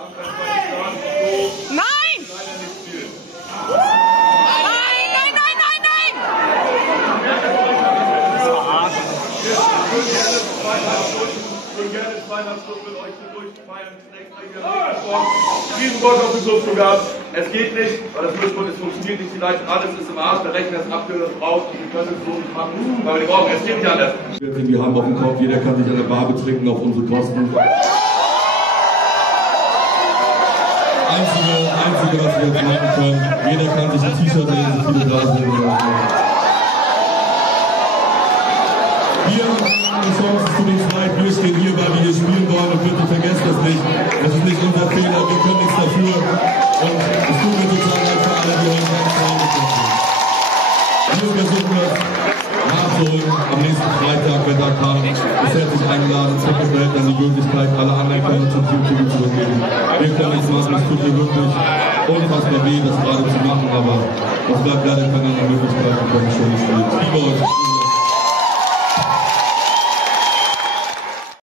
Nein! Nein, nein, nein, nein, nein! Ich würde gerne 2,5 Stunden mit euch durchfeiern. Diesen Gott auf den Schluss gehabt. Es geht nicht, weil das Müllsport funktioniert nicht. Die Leitung, alles ist im Arsch. Der Rechner ist abgehört, braucht. Wir können es so nicht machen, weil wir brauchen. Es geht nicht anders. Wir haben auf dem Kopf, jeder kann sich an der Bar betrinken auf unsere Kosten. Einzige, was wir jetzt machen können, jeder kann sich ein T-Shirt nehmen, so viele da sind. Wir haben die Chance zu den Zweit. Wir stehen hier, weil wir hier spielen wollen und bitte vergesst das nicht. Das ist nicht unser Fehler, wir können nichts dafür. Und es tut mir total leid für alle, die heute ganz reingekommen sind. Wir versuchen das nachzuholen am nächsten Freitag, wenn da kam. Ist herzlich eingeladen, Zecke behält dann die Möglichkeit, alle anderen können zum Team zu übergeben. Wir können nichts machen, es tut mir wirklich unfassbar weh, das gerade zu machen, aber es bleibt leider keine andere Möglichkeit, wir können schon nicht spielen. Ich liebe euch.